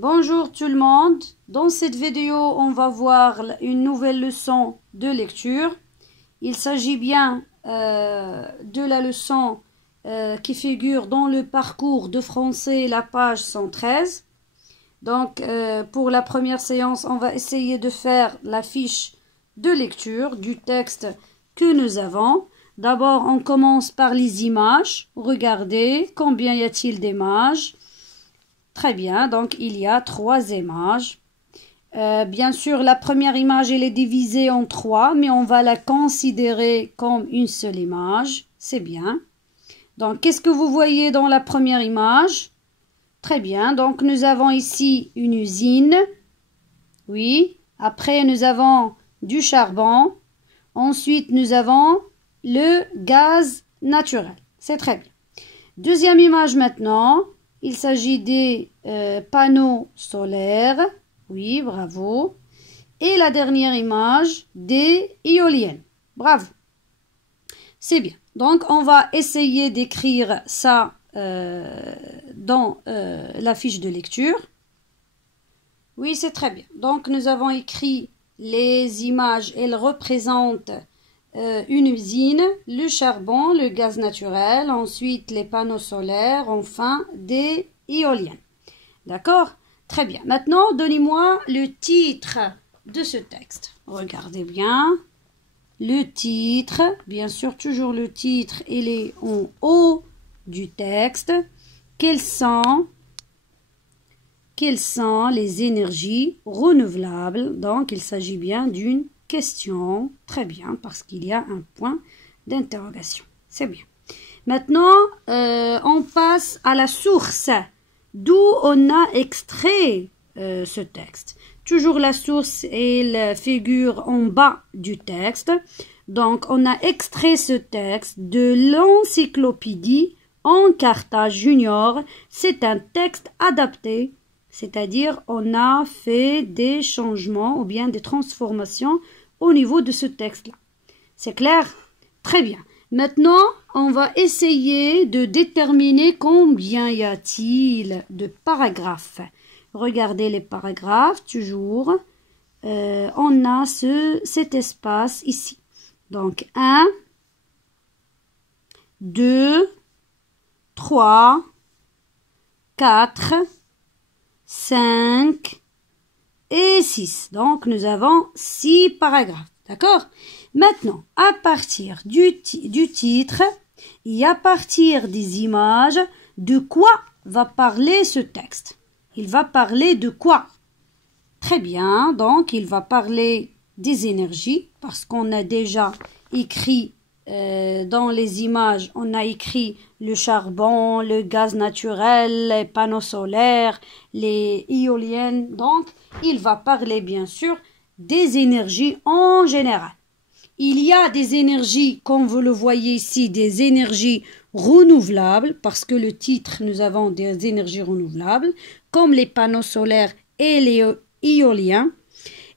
Bonjour tout le monde. Dans cette vidéo, on va voir une nouvelle leçon de lecture. Il s'agit bien de la leçon qui figure dans le parcours de français, la page 113. Donc, pour la première séance, on va essayer de faire la fiche de lecture du texte que nous avons. D'abord, on commence par les images. Regardez, combien y a-t-il d'images? Très bien, donc il y a 3 images. Bien sûr, la première image, elle est divisée en 3, mais on va la considérer comme une seule image. C'est bien. Donc, qu'est-ce que vous voyez dans la première image? Très bien, donc nous avons ici une usine. Oui, après nous avons du charbon. Ensuite, nous avons le gaz naturel. C'est très bien. Deuxième image maintenant. Il s'agit des panneaux solaires. Oui, bravo. Et la dernière image, des éoliennes. Bravo. C'est bien. Donc, on va essayer d'écrire ça dans la fiche de lecture. Oui, c'est très bien. Donc, nous avons écrit les images. Elles représentent une usine, le charbon, le gaz naturel, ensuite les panneaux solaires, enfin des éoliennes. D'accord? Très bien. Maintenant, donnez-moi le titre de ce texte. Regardez bien. Le titre, bien sûr, toujours le titre, il est en haut du texte. Quelles sont les énergies renouvelables? Donc, il s'agit bien d'une question. Très bien, parce qu'il y a un point d'interrogation. C'est bien. Maintenant, on passe à la source d'où on a extrait ce texte. Toujours la source, elle figure en bas du texte. Donc, on a extrait ce texte de l'encyclopédie Encarta Junior. C'est un texte adapté, c'est-à-dire on a fait des changements ou bien des transformations au niveau de ce texte-là. C'est clair? Très bien. Maintenant, on va essayer de déterminer combien y a-t-il de paragraphes. Regardez les paragraphes, toujours. On a cet espace ici. Donc, 1, 2, 3, 4, 5 et 6. Donc, nous avons 6 paragraphes. D'accord? Maintenant, à partir du titre et à partir des images, de quoi va parler ce texte? Il va parler de quoi? Très bien, donc il va parler des énergies, parce qu'on a déjà écrit dans les images, on a écrit le charbon, le gaz naturel, les panneaux solaires, les éoliennes. Donc, il va parler bien sûr des énergies en général. Il y a des énergies, comme vous le voyez ici, des énergies renouvelables, parce que le titre, nous avons des énergies renouvelables, comme les panneaux solaires et les éoliens.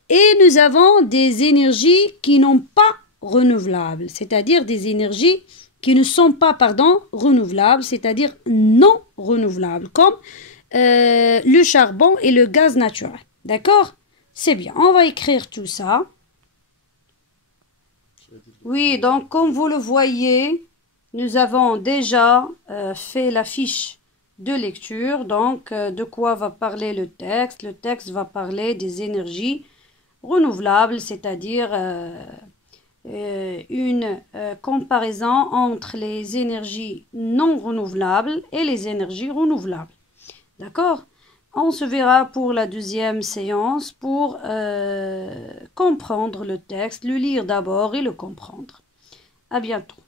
Et nous avons des énergies qui n'ont pas renouvelables, c'est-à-dire des énergies qui ne sont pas, renouvelables, c'est-à-dire non renouvelables, comme le charbon et le gaz naturel. D'accord? C'est bien. On va écrire tout ça. Oui, donc comme vous le voyez, nous avons déjà fait la fiche de lecture. Donc, de quoi va parler le texte? Le texte va parler des énergies renouvelables, c'est-à-dire une comparaison entre les énergies non renouvelables et les énergies renouvelables. D'accord? On se verra pour la deuxième séance pour comprendre le texte, le lire d'abord et le comprendre. À bientôt.